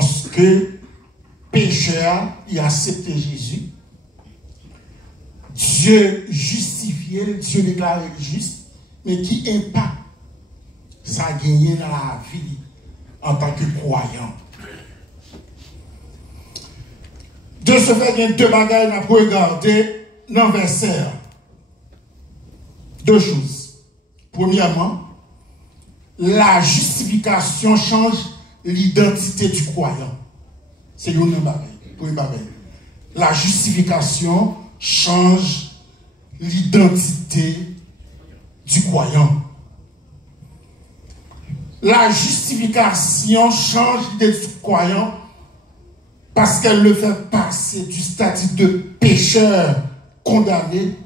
lorsque pécheur il a accepté Jésus, Dieu justifié, Dieu déclaré juste, mais qui impact ça a gagné dans la vie en tant que croyant. De ce fait, il y a deux bagages à regarder dans le verset. Deux choses. Premièrement, la justification change l'identité du croyant. C'est une bagaille. La justification change l'identité du croyant. La justification change l'identité du croyant parce qu'elle le fait passer du statut de pécheur condamné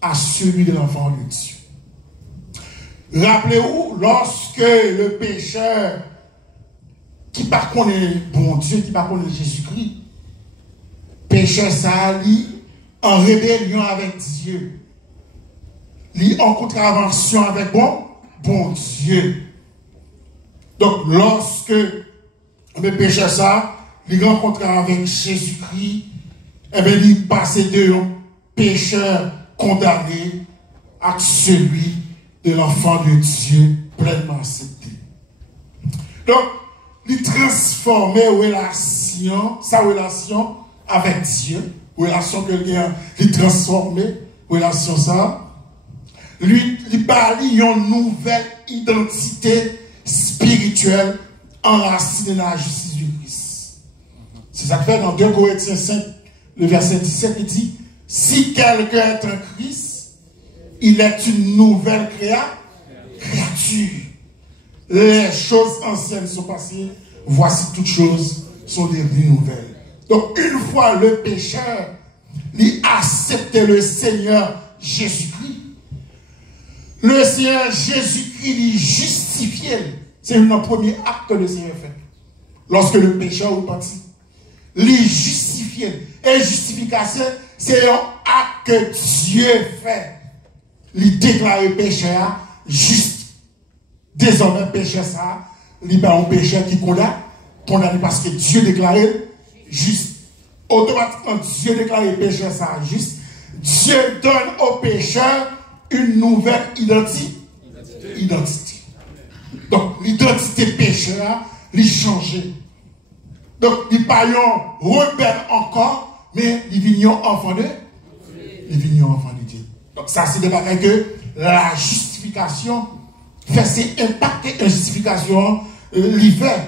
à celui de l'enfant de Dieu. Rappelez-vous, lorsque le pécheur qui ne connaît pas bon Dieu, qui ne connaît pas Jésus-Christ, pécheur ça lit en rébellion avec Dieu, lit en contravention avec bon Dieu. Donc, lorsque le pécheur ça, il rencontre avec Jésus-Christ, et bien il passe de un pécheur condamné à celui de l'enfant de Dieu pleinement accepté. Donc, il transforme sa relation avec Dieu, relation que il transforme, relation ça, lui parle une nouvelle identité spirituelle enracinée dans la justice du Christ. C'est ça que fait dans 2 Corinthiens 5, le verset 17, il dit, si quelqu'un est un Christ, il est une nouvelle créature. Les choses anciennes sont passées, voici toutes choses sont devenues nouvelles. Donc une fois le pécheur, il accepte le Seigneur Jésus-Christ. Le Seigneur Jésus-Christ, il justifie. C'est le premier acte que le Seigneur fait. Lorsque le pécheur repentit, il justifie. Et justification, c'est un acte que Dieu fait. Il déclare le pécheur juste. Désormais, pécheur ça, il pas un pécheur qui condamne parce que Dieu déclare juste. Automatiquement, Dieu déclare le pécheur ça juste. Dieu donne au pécheur une nouvelle identité. Donc, l'identité pécheur, il change. Donc, il n'est pas un rebelle encore, mais il vient enfant de Dieu. Donc, ça, c'est des bagages que la justification fait, c'est impacter la justification l'hiver.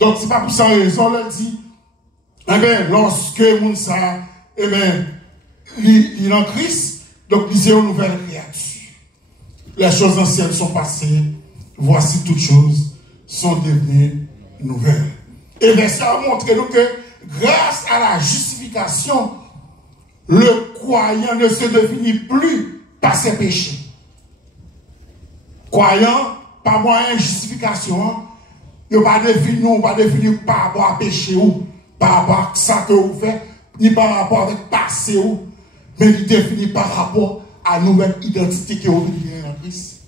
Donc, ce n'est pas pour ça raison, on dit, eh bien, lorsque Mounsa, eh bien, il est en Christ, donc il est une nouvelle créature. Les choses anciennes sont passées, voici toutes choses sont devenues nouvelles. Et bien, ça a montré nous que grâce à la justification, le croyant ne se définit plus par ses péchés. Croyant, par moyen de justification, il ne pas définir par rapport à péché ou par rapport à ça que vous faites, ni par rapport avec passé ou, mais il définit par rapport à la nouvelle identité que vous venez dans Christ.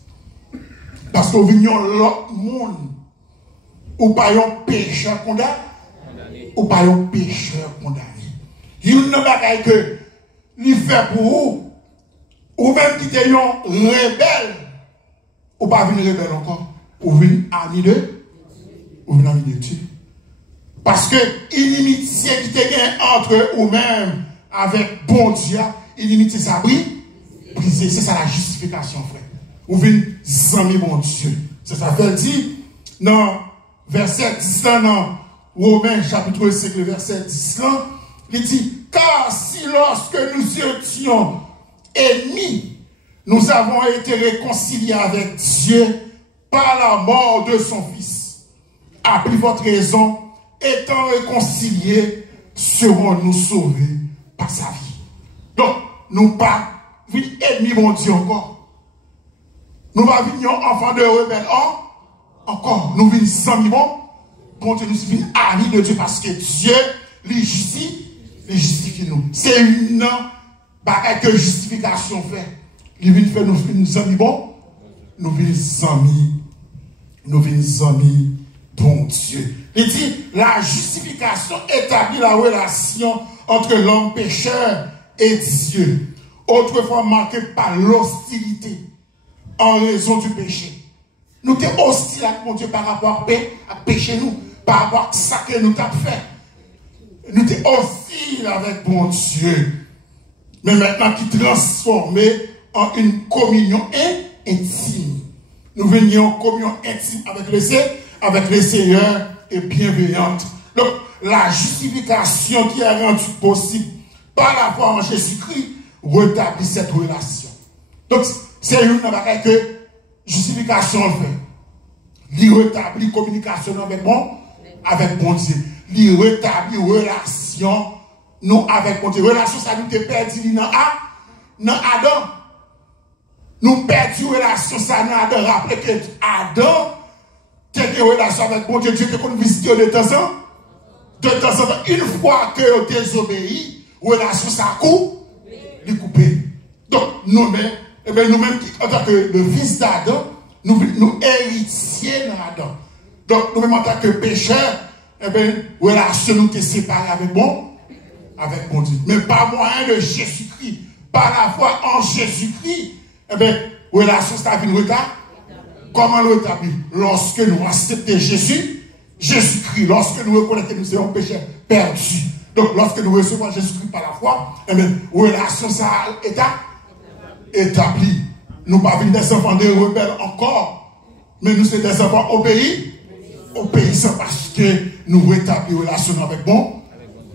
Parce que vous venez dans l'autre monde, ou pas un pécheur condamné, ou pas un pécheur condamné. Il y a une bagaille que il fait pour vous, ou même qui est un rebelle, ou pas venir rebelle encore, ou venir ami de Dieu. Parce que l'inimitié qui est entre vous-même avec bon Dieu, l'inimitié ça brille, c'est ça la justification, frère. Ou venir amis bon Dieu. C'est ça fait dire dans verset 10 dans Romains chapitre 5, le verset 10 il dit, car si lorsque nous étions ennemis, nous avons été réconciliés avec Dieu par la mort de son Fils. À plus votre raison, étant réconciliés, serons-nous sauvés par sa vie. Donc, nous pas ennemis mon Dieu encore. Nous pas venir enfants de rebelles encore. Nous venons amis bon Dieu, nous venons amis de Dieu parce que Dieu les justifie nous. C'est une bagaille que justification fait. Il vient faire nous amis bon, nous venons amis bon Dieu. Il dit, la justification établit la relation entre l'homme pécheur et Dieu. Autrefois marquée par l'hostilité en raison du péché. Nous sommes hostiles avec mon Dieu par rapport à péché nous, par rapport à ça que nous avons fait. Nous sommes hostiles avec mon Dieu. Mais maintenant qui transformé en une communion intime. Nous venions en communion intime avec le Seigneur et bienveillante. Donc, la justification qui est rendue possible par la foi en Jésus-Christ rétablit cette relation. Donc, c'est une bagaille que justification fait. Il rétablit communication avec bon Dieu. Il rétablit relation nous avec mon Dieu. Relation, ça nous a perdu dans Adam. Nous perdu relation, ça dans Adam. Rappelez que Adam, quelque relation avec mon Dieu, Dieu que nous visitons de temps en temps. Une fois que vous désobéissez, relation, ça coupe, il coupé. Donc, nous-mêmes, en tant que le fils d'Adam, nous héritiers d'Adam. Donc, nous-mêmes, en tant que pécheurs, relation nous est séparée avec bon Dieu. Mais par moyen de Jésus-Christ, par la foi en Jésus-Christ, relation, ça vient retard. Comment le rétablir? Lorsque nous acceptons Jésus-Christ, lorsque nous reconnaissons que nous sommes pécheurs perdus. Donc, lorsque nous recevons Jésus-Christ par la foi, relation, ça est établie. Nous ne sommes pas des enfants de rebelles encore, mais nous sommes des enfants obéissants parce que nous rétablissons relation avec bon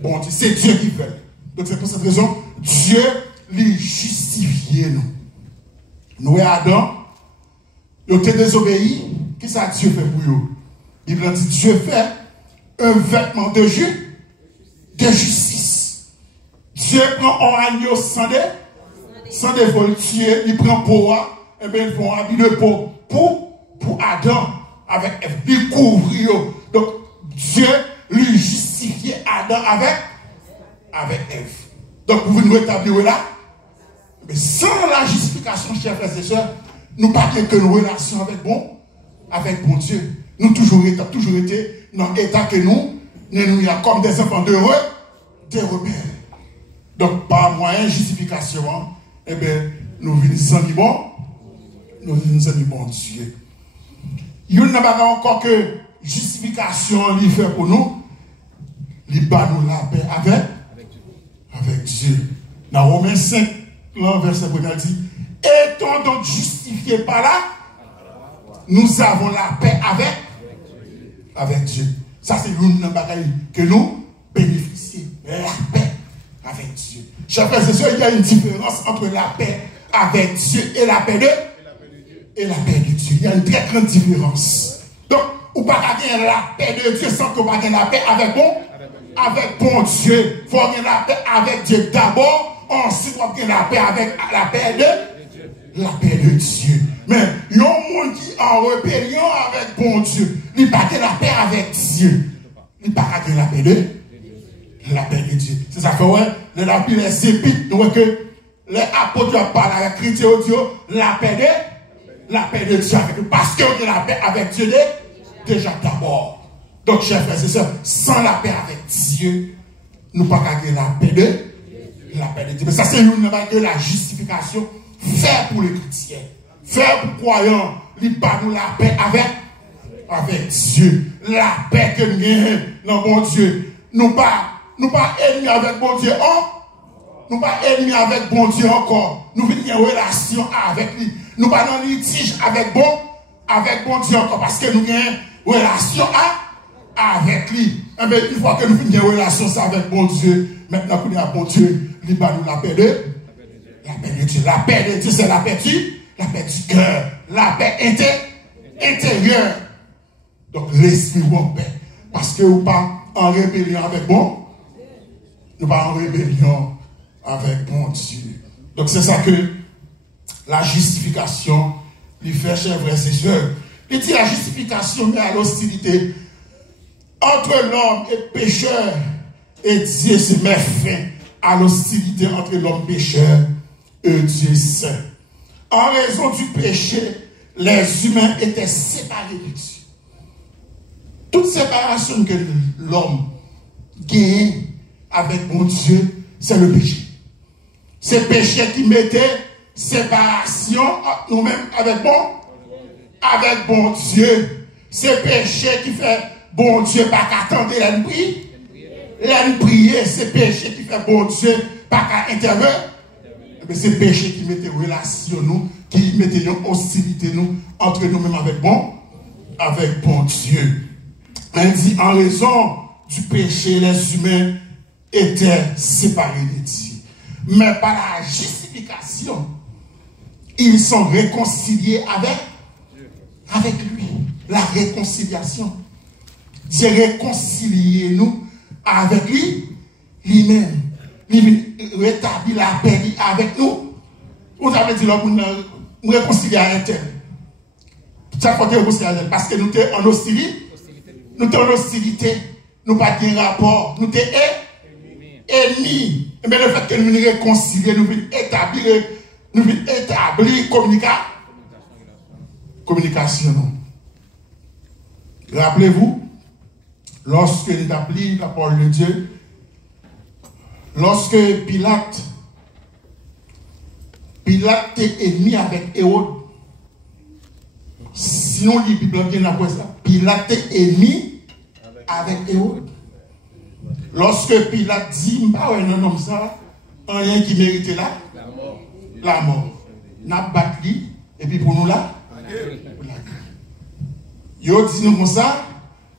Dieu. C'est Dieu qui fait. Donc, c'est pour cette raison, Dieu lui justifie nous. Nous et Adam, nous sommes désobéis. Qu'est-ce que Dieu fait pour nous? Il a dit, Dieu fait un vêtement de justice. Dieu prend un agneau sans défaut, tuer, il prend Poa, et bien ils font un habit de peau pour Adam, avec Ève, il couvrir. Donc, Dieu lui justifie Adam avec Ève. Donc, vous venez rétablir là. Mais sans la justification, chers frères et sœurs, nous n'avons que une relation avec bon Dieu. Nous toujours été dans l'état que nous sommes comme des enfants de rebelles. Donc, par moyen de justification, nous venons sans bon Dieu. Il n'y a pas encore que justification lui fait pour nous, il bat nous la paix avec Dieu. Dans Romains 5, verset 1, dit, étant donc justifiés par là, nous avons la paix avec Dieu. Ça, c'est une bagaille que nous bénéficions. La paix avec Dieu. Chers frères et sœurs, il y a une différence entre la paix avec Dieu et la paix de Dieu. Il y a une très grande différence. Donc, ou pas gagner la paix de Dieu sans qu'on pas gagner la paix avec bon Dieu. Il faut gagner la paix avec Dieu d'abord, ensuite on gagner la paix avec la paix de Dieu. Mais il y a un monde qui est en rébellion avec bon Dieu. Il n'a pas gagné la paix avec Dieu. Il n'a pas gagné la paix de Dieu. C'est ça que la Bible est épite. Donc que les apôtres parlent avec chrétiens, la paix de Dieu avec nous. Parce qu'on a la paix avec Dieu déjà d'abord. Donc, chers frères et sœurs, sans la paix avec Dieu, nous ne pouvons pas gagner la paix de Dieu. Mais ça, c'est une de la justification faite pour les chrétiens. Faire pour croyants, il pas nous la paix avec Dieu. La paix que nous avons dans mon Dieu. Nous pas ennemis avec bon Dieu. Nous pas ennemis avec bon Dieu encore. Nous venons en relation avec lui. Nous pas dans litige avec bon Dieu encore. Parce que nous avons une relation avec lui. Et bien, une fois que nous finissons en relation avec bon Dieu, maintenant que nous avons bon Dieu, il va nous la paix de Dieu. La paix de Dieu, c'est la paix du cœur. La paix intérieure. Donc, l'esprit ou en paix. Parce que nous pas en rébellion avec bon. Nous pas en rébellion avec bon Dieu. Donc, c'est ça que la justification lui fait, chers frères et sœurs. Il dit la justification met à l'hostilité entre l'homme et pécheur. Et Dieu se met fin à l'hostilité entre l'homme pécheur et Dieu saint. En raison du péché, les humains étaient séparés de Dieu. toute séparation que l'homme gagne avec mon Dieu, c'est le péché. C'est le péché qui mettait séparation entre nous-mêmes avec bon Dieu. C'est le péché qui fait bon Dieu pas qu'attendre l'ennemi. L'ennemi prier, c'est le péché qui fait bon Dieu pas qu'à intervenir. Mais c'est le péché qui mettait relation nous, qui mettait une hostilité nous entre nous-mêmes avec bon Dieu. On dit en raison du péché, les humains étaient séparés de Dieu. Mais par la justification, ils sont réconciliés avec lui. La réconciliation. Dieu réconcilie nous avec lui-même. Il rétablit la paix avec nous. Vous avez dit, nous réconcilier à l'intérieur. Ça faut réconcilier à l'intérieur. Parce que nous sommes en hostilité. Nous sommes en hostilité. Nous n'avons pas de rapport. Nous sommes ennemis. Mais le fait que nous nous réconcilions, nous voulons établir communication. Rappelez-vous, lorsque nous établit la parole de Dieu, lorsque Pilate est ennemi avec Hérode, sinon la Bible bien après ça, Pilate est ennemi avec Hérode. Lorsque Pilate dit, un homme ça, rien qui méritait là, la mort. N'a pas battu, et puis pour nous là, yo dit nous comme ça,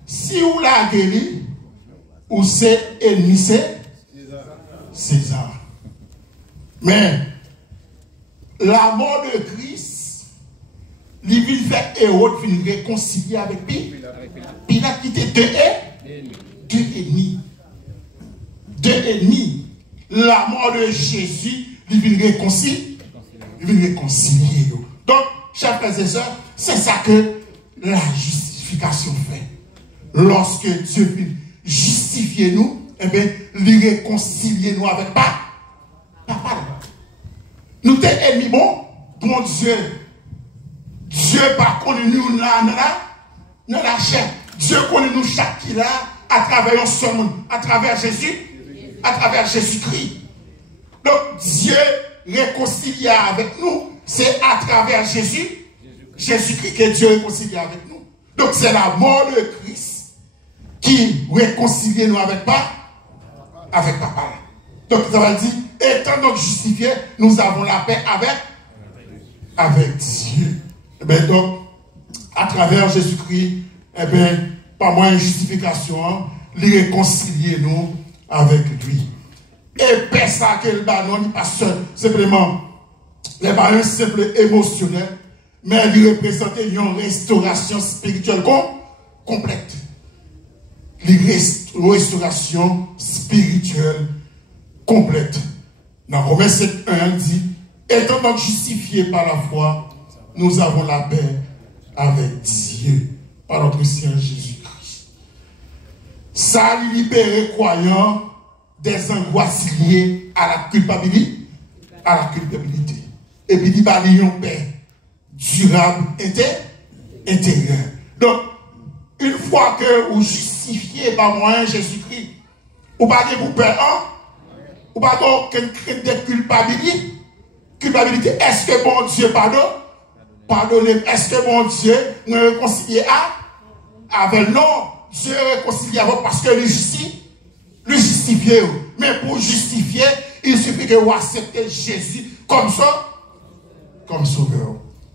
si vous la guéri, ou c'est ennemi, c'est César. Mais la mort de Christ, il vient faire Hérode venir réconcilier avec Pilate qui était deux ennemis. Deux ennemis. La mort de Jésus, il vient réconcilier. Donc, chers frères et sœurs, c'est ça que la justification fait. Lorsque Dieu vient justifier nous, eh bien, il réconcilie nous avec Papa. Nous sommes ennemis, bon Dieu. Dieu pas connu nous là, dans la chair. Dieu connaît nous chaque qui là, à travers un seul monde, à travers Jésus-Christ. Donc, Dieu réconcilie avec nous, c'est à travers Jésus-Christ que Dieu réconcilie avec nous. Donc, c'est la mort de Christ qui réconcilie nous avec Papa. Donc, ça va dire, étant donc justifiés, nous avons la paix avec Dieu. Et bien, donc, à travers Jésus-Christ, eh bien, par moyen de justification, il réconcilie nous avec lui. Et paix ça que le banon n'est pas seul, simplement, n'est pas un simple émotionnel, mais il représente une restauration spirituelle complète. Une restauration spirituelle complète. Dans Romains 7:1 dit, étant donc justifiés par la foi, nous avons la paix avec Dieu, par notre Seigneur Jésus-Christ. Ça libère croyants des angoisses liées à la culpabilité. Et puis, il va y avoir une paix durable, intérieure. Donc, une fois que vous justifiez par moyen Jésus-Christ, vous n'avez pas de peur, vous n'avez pas aucune crainte de culpabilité. Est-ce que bon Dieu pardonne? Est-ce que bon Dieu nous réconcilie avec non? Dieu réconcilie avec parce que le justifier. Mais pour justifier, il suffit que vous acceptez Jésus comme sauveur.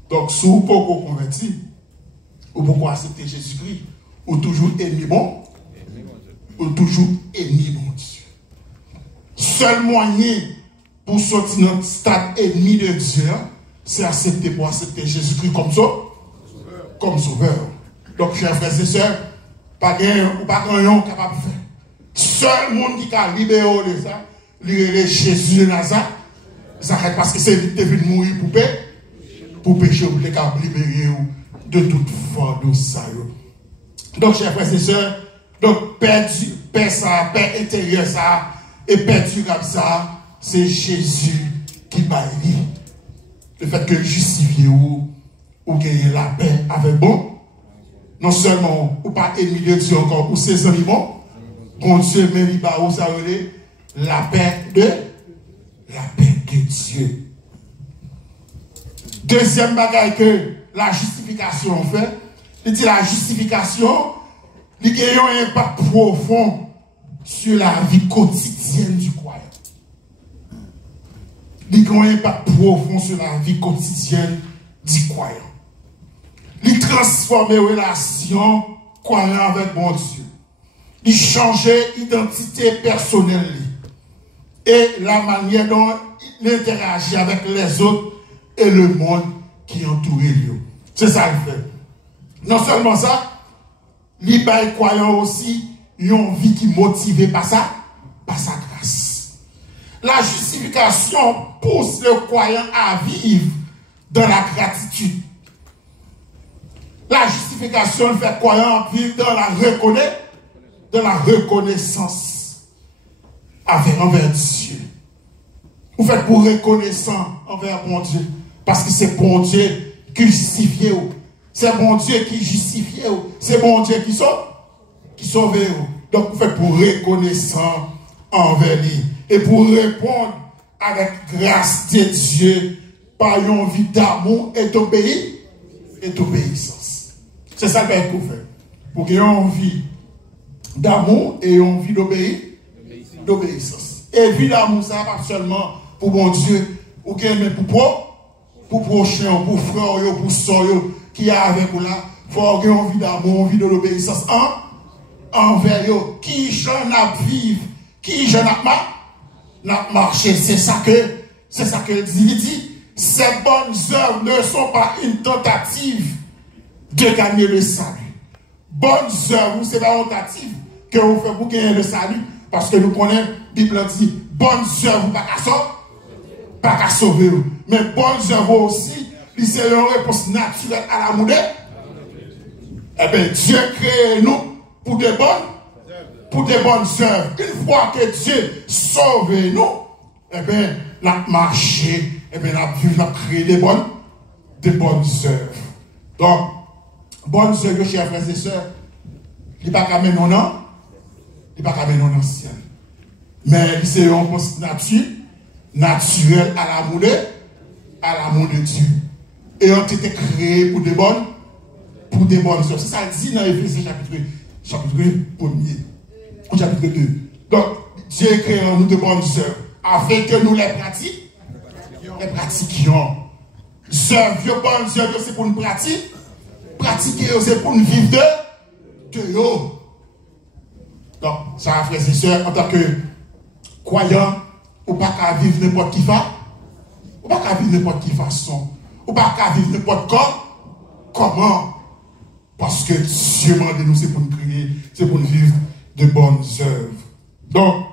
Donc, si vous pouvez vous convertir, ou pourquoi accepter Jésus-Christ, ou toujours ennemi bon, ou toujours ennemi bon Dieu. Seul moyen pour sortir notre stade ennemi de Dieu, c'est accepter pour accepter Jésus-Christ comme sauveur. Donc, chers frères et sœurs, pas de capable de faire. Seul monde qui a libéré de ça, libérer Jésus de Nazareth, parce que c'est lui qui est venu mourir pour pécher, pour libérer de toute forme de ça. Donc, chers frères et sœurs, donc, paix intérieure ça, et paix durable ça, c'est Jésus qui m'a dit. Le fait que justifier ou gagner la paix avec non seulement ou pas ennemi de Dieu encore, ou ses amis, bon Dieu, mais il va où ça relève la paix de Dieu. Deuxième bagaille que la justification fait, il dit la justification, il a un impact profond sur la vie quotidienne du croyant. Il a un impact profond sur la vie quotidienne du croyant. Il transforme les relations croyant avec bon Dieu. Il change l'identité personnelle et la manière dont il interagit avec les autres et le monde qui entoure lui. C'est ça qu'il fait. Non seulement ça, les croyants aussi, ils ont une vie qui est motivée par sa grâce. La justification pousse le croyant à vivre dans la gratitude. La justification fait le croyant vivre dans la reconnaissance envers Dieu. Vous faites pour reconnaissant envers bon Dieu. Parce que c'est bon Dieu qui justifie. C'est bon Dieu qui justifie. C'est bon Dieu qui sauve. Donc vous faites pour reconnaissant envers lui. Et pour répondre avec grâce de Dieu par une vie d'amour et d'obéissance. C'est ça que vous faites. Pour qu'il y ait une vie d'amour et une vie d'obéissance. Et vie d'amour, ça pas seulement pour bon Dieu, ou mais pour prochain, pour frère, pour soeur qui est avec vous là. Il faut avoir une vie d'amour, une vie de l'obéissance envers eux. Qui j'en a vivre, qui j'en a marché. C'est ça que dit. Ces bonnes œuvres ne sont pas une tentative de gagner le salut. Bonnes œuvres, c'est pas une tentative que vous faites pour gagner le salut. Parce que nous connaissons, la Bible dit, bonnes œuvres, pas qu'à sauver. Mais bonnes œuvres aussi, c'est une réponse naturelle à l'amour. Eh bien, Dieu crée nous pour des bonnes œuvres. Une fois que Dieu sauve nous, eh bien, la marché, eh bien, la créé des bonnes œuvres. Donc, bonnes œuvres, chers frères et sœurs, il n'y a pas qu'à mener non, il n'y a pas qu'à mener non ciel. Mais c'est une réponse naturelle à l'amour de Dieu. Et on a été créé pour des bonnes œuvres. C'est ça dit dans Éphésiens chapitre 1er, chapitre 2. Donc, Dieu crée en nous de bonnes œuvres, afin que nous les pratiquions. Bonnes œuvres, c'est pour nous pratiquer, c'est pour nous vivre de eux. Donc, ça, frères et sœurs, en tant que croyants, ou pas qu'à vivre n'importe qui façon, ou pas qu'à vivre n'importe qui façon, ou pas qu'à vivre n'importe comment. Parce que Dieu m'a dit nous, c'est pour nous créer, c'est pour nous vivre de bonnes œuvres. Donc,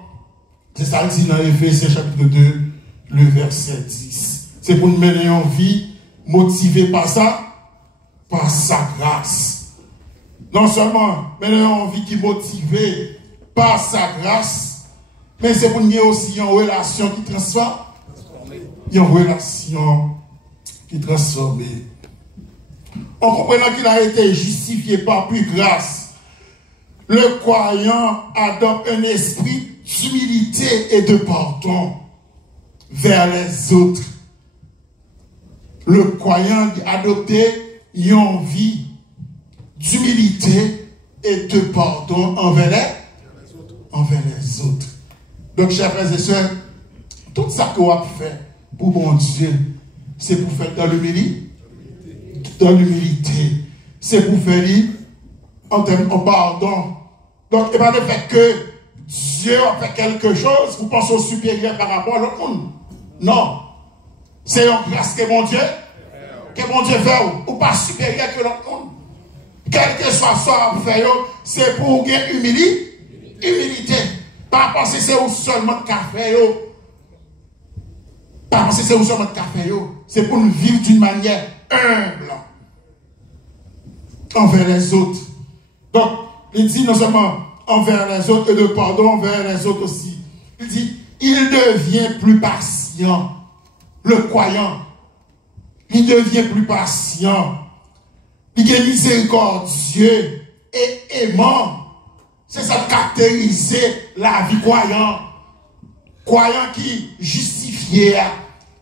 c'est ça le dit dans Éphésiens chapitre 2, le verset 10. C'est pour nous mener en vie, motivé par sa grâce. Non seulement mener en vie qui est motivée par sa grâce, mais c'est pour nous aussi une relation qui transforme. Une relation qui transforme. En comprenant qu'il a été justifié par plus grâce, le croyant adopte un esprit d'humilité et de pardon vers les autres. Le croyant a adopté une vie d'humilité et de pardon envers les autres. Donc, chers frères et sœurs, tout ça que vous avez fait pour mon Dieu, c'est pour faire dans l'humilité. Dans l'humilité. C'est pour faire en pardon. Donc, il va le fait que Dieu a fait quelque chose, vous pensez au supérieur par rapport à l'autre monde. Non. C'est une grâce que mon Dieu fait, ou pas supérieur que l'autre monde. Quel que soit ça à faire, c'est pour gagner humilité. Pas penser que c'est seulement de café. Pas penser que c'est seulement de café. C'est pour nous vivre d'une manière humble envers les autres. Donc, il dit non seulement envers les autres et de pardon envers les autres aussi. Il dit, il devient plus patient. Le croyant, il devient plus patient Il est miséricordieux et aimant. C'est ça qui caractérise la vie croyant. Croyant qui justifié,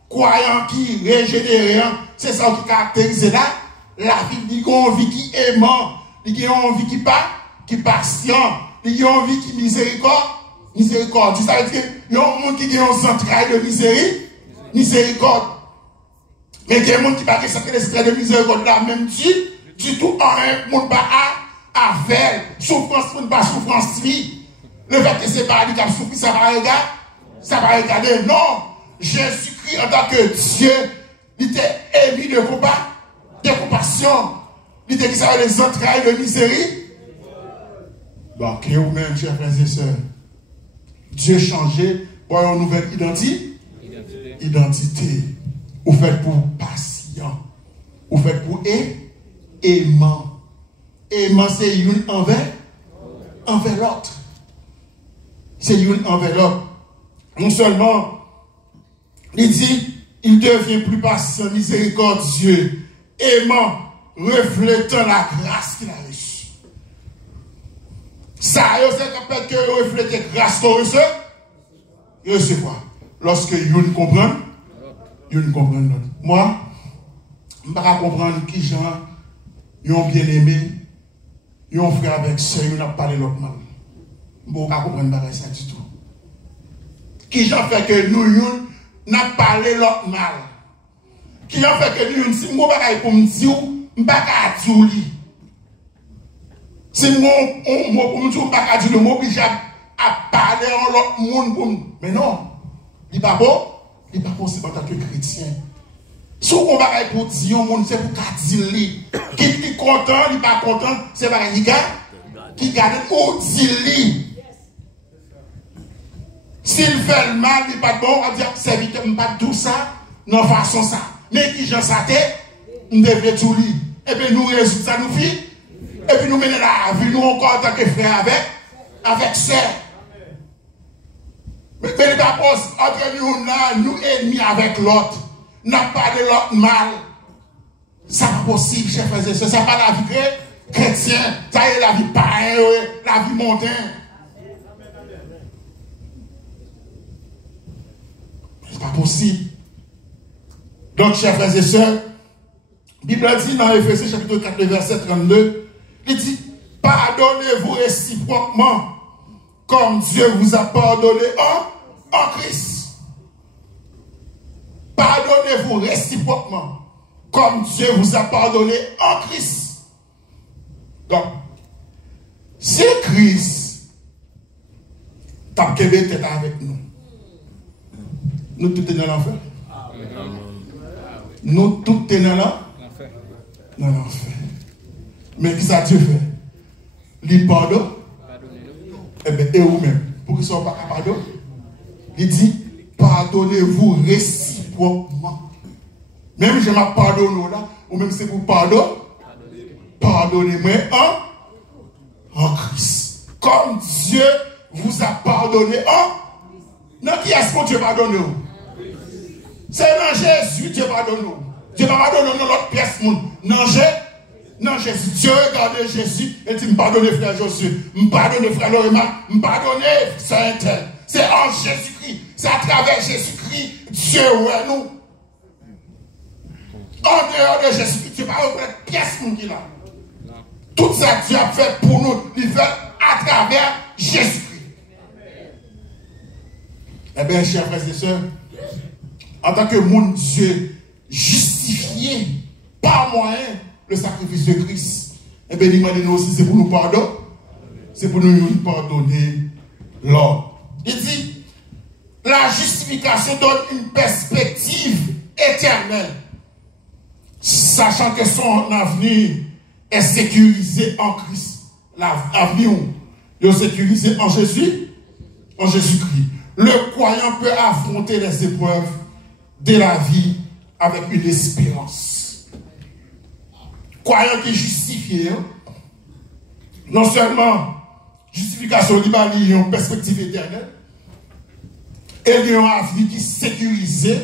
croyant qui régénéré. C'est ça qui caractérise la vie. Il y a une vie qui est aimant. Il y a une vie qui est patient. Il y a une vie qui est miséricorde. Ça veut dire qu'il y a un monde qui a un entrailles de miséricorde. Mais il y a un monde qui n'a pas les entrailles de miséricorde là, même du tout en un monde à faire. Souffrance pour ne pas souffrance vie. Le fait que c'est pas lui qui a souffert, ça va regarder. Non, Jésus-Christ en tant que Dieu, il était émis de compassion. Il était qui ça les entrailles de miséricorde. Bon, que vous-même, chers frères et sœurs, Dieu changé pour une nouvelle identité. Vous faites pour patient. Vous faites pour aimant. Aimant, c'est une envers l'autre. C'est une envers l'autre. Non seulement, il dit, il devient plus patient, miséricordieux, aimant, reflétant la grâce qu'il a reçue. Ça, c'est peut-être que reflète la grâce qu'on reçoit. Recevoir. Lorsque vous comprenez, vous comprenez l'autre. Moi, je ne peux pas comprendre qui gens ont bien aimé, ils ont frère avec sœur, ils n'ont pas parlé l'autre mal. Je ne peux pas comprendre ça du tout. Qui gens fait que nous n'avons pas parlé l'autre mal. Qui gens fait que nous, si je ne peux pas pour me dire, je ne peux pas dire. Si je ne peux pas dire, je m'oblige à parler en l'autre monde. Mais non, il n'est pas bon. Il n'est pas possible en tant que chrétien. Si on va pour dire, c'est pour dire. Qui est content, il n'est pas content, c'est pas un gars qui garde pour dire. S'il fait le mal, il n'est pas bon, on va dire, serviteur, je ne pas tout ça, non, façon ça. Mais qui j'en sa tête, on devrait tout lire. Et puis nous résoudre ça, nous filles. Et puis nous mener la vie, nous encore en tant que frère avec sœur. Mais il n'est pas possible, entre nous, là, nous ennemis avec l'autre. N'a pas de l'autre mal. Ça n'est pas possible, chers frères et sœurs. Ça n'est pas la vie chrétienne. Ça est la vie païenne, la vie mondaine. C'est pas possible. Donc, chers frères et sœurs, la Bible dit dans Éphésiens chapitre 4, verset 32, il dit, pardonnez-vous réciproquement, comme Dieu vous a pardonné en Christ. Pardonnez-vous réciproquement, comme Dieu vous a pardonné en Christ. Donc, si Christ t'a québé tête avec nous, nous tous dans l'enfer. Nous tous dans l'enfer. Mais qu'est-ce que Dieu fait? Il pardonne. Eh bien, et vous-même, pour qu'ils ne soient pas pardonnés, il dit, pardonnez-vous réciproquement. Même je m'en pardonne là, ou même c'est pour pardonner. Pardonnez-moi en Christ. Comme Dieu vous a pardonné non, qui est-ce que Dieu pardonne? C'est dans Jésus Dieu pardonne. Dieu ne va pas donner l'autre pièce. Non, Jésus. Dieu regarde Jésus et dit, me pardonnez frère Josué, me pardonnez frère Lorima, me pardonnez Saint-Tel. C'est en Jésus-Christ. C'est à travers Jésus-Christ, Dieu ouais nous. En dehors de Jésus-Christ, Dieu ne va pas reconnaître pièce qui là. Tout ça Dieu a fait pour nous, il fait à travers Jésus-Christ. Eh bien, chers frères et sœurs, en tant que mon Dieu justifié par moyen le sacrifice de Christ, eh bien, demandez-nous aussi, c'est pour nous pardonner. C'est pour nous pardonner l'homme. Il dit, la justification donne une perspective éternelle, sachant que son avenir est sécurisé en Christ. L'avenir est sécurisé en Jésus, en Jésus-Christ. Le croyant peut affronter les épreuves de la vie avec une espérance. Croyant qui est justifié, non seulement justification, il y a une perspective éternelle, et il y a un avenir qui est sécurisé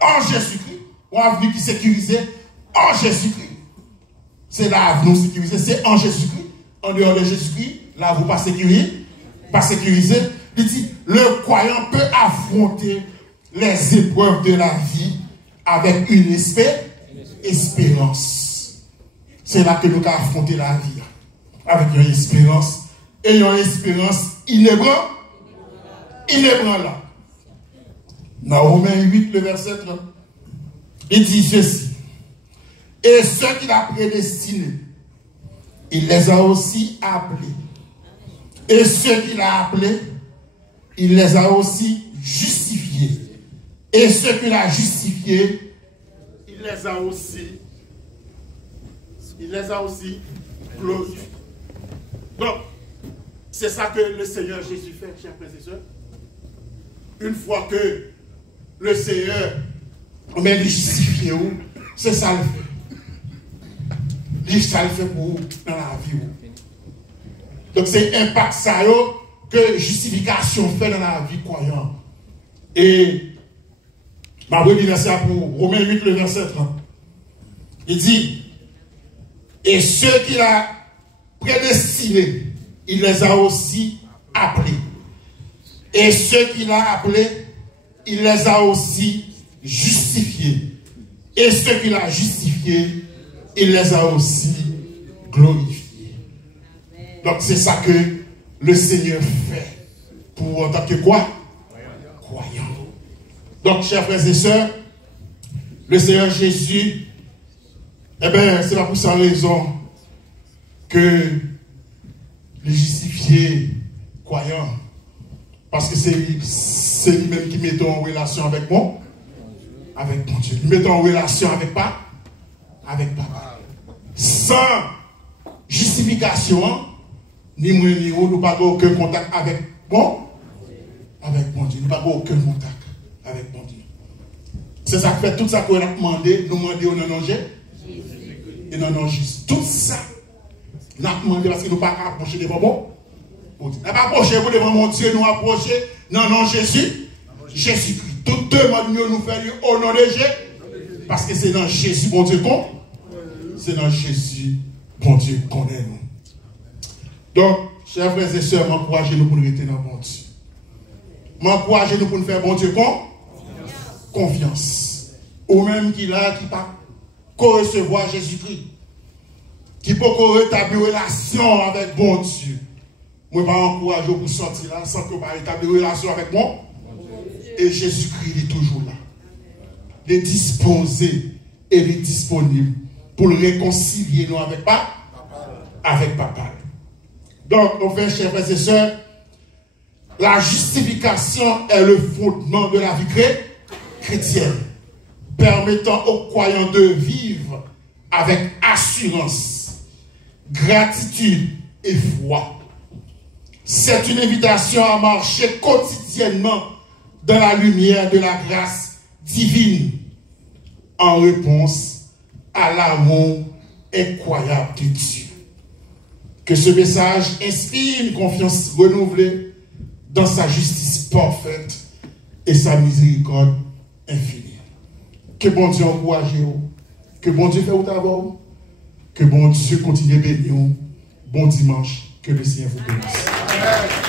en Jésus-Christ. Un avenir qui est sécurisé en Jésus-Christ. c'est là nous sécuriser, c'est en Jésus-Christ. En dehors de Jésus-Christ, là vous pas sécurisé. Pas sécurisé. Il dit, le croyant peut affronter les épreuves de la vie avec une espérance. C'est là que nous avons affronté la vie. Avec une espérance. Et une espérance inébranlable. Dans Romains 8, le verset 30, il dit ceci. Et ceux qu'il a prédestinés, il les a aussi appelés. Et ceux qu'il a appelés, il les a aussi justifiés. Et ceux qu'il a justifiés, il les a aussi glorifiés. Donc, c'est ça que le Seigneur Jésus fait, chers frères et sœurs. Une fois que le Seigneur met les justifiés, c'est ça le fait. Ça le fait pour vous dans la vie. Donc c'est impact ça que justification fait dans la vie croyante. Et ma relire ça pour Romains 8, le verset 30. Il dit, et ceux qu'il a prédestinés, il les a aussi appelés. Et ceux qu'il a appelés, il les a aussi justifiés. Et ceux qu'il a justifiés, il les a aussi glorifiés. Donc c'est ça que le Seigneur fait pour en tant que quoi? Croyant. Donc chers frères et sœurs, le Seigneur Jésus, eh bien c'est pas pour sa raison que les justifiés croyants, parce que c'est lui-même qui met en relation avec moi, avec mon Dieu. Il met en relation avec pas? Avec papa. Sans justification, ni moi ni vous, nous n'avons aucun contact avec bon, avec mon Dieu. Nous n'avons aucun contact avec mon Dieu. C'est ça qui fait tout ça qu'on a demandé, nous demander au nom de Jésus. Et non, non, juste. Tout ça, nous avons demandé parce que nous ne pouvons pas approcher devant bon. Nous ne pouvons pas approcher devant mon Dieu, nous approcher. Non, non, Jésus. Jésus-Christ. Toute demande nous fait au nom de Jésus. Parce que c'est dans Jésus, bon Dieu, qu'on. C'est dans Jésus, bon Dieu, qu'on est nous. Donc, chers frères et sœurs, m'encouragez-nous pour nous rester dans bon Dieu. M'encouragez-nous pour nous faire bon Dieu, confiance. Ou même qui là, qui pas recevoir Jésus-Christ. Qui peut rétablir une relation avec bon Dieu. Moi, je ne vais pas encourager pour sortir là sans que je établir une relation avec moi. Et Jésus-Christ est toujours là. Il est disposé et il est disponible pour le réconcilier nous avec Papa. Avec Papa. Donc, mon frère, chers frères et sœurs, la justification est le fondement de la vie chrétienne, permettant aux croyants de vivre avec assurance, gratitude et foi. C'est une invitation à marcher quotidiennement dans la lumière de la grâce divine en réponse à l'amour incroyable de Dieu. Que ce message inspire une confiance renouvelée dans sa justice parfaite et sa miséricorde infinie. Que bon Dieu encourage vous. Que bon Dieu fait au d'abord. Que bon Dieu continue à bénir. Bon dimanche. Que le Seigneur vous bénisse.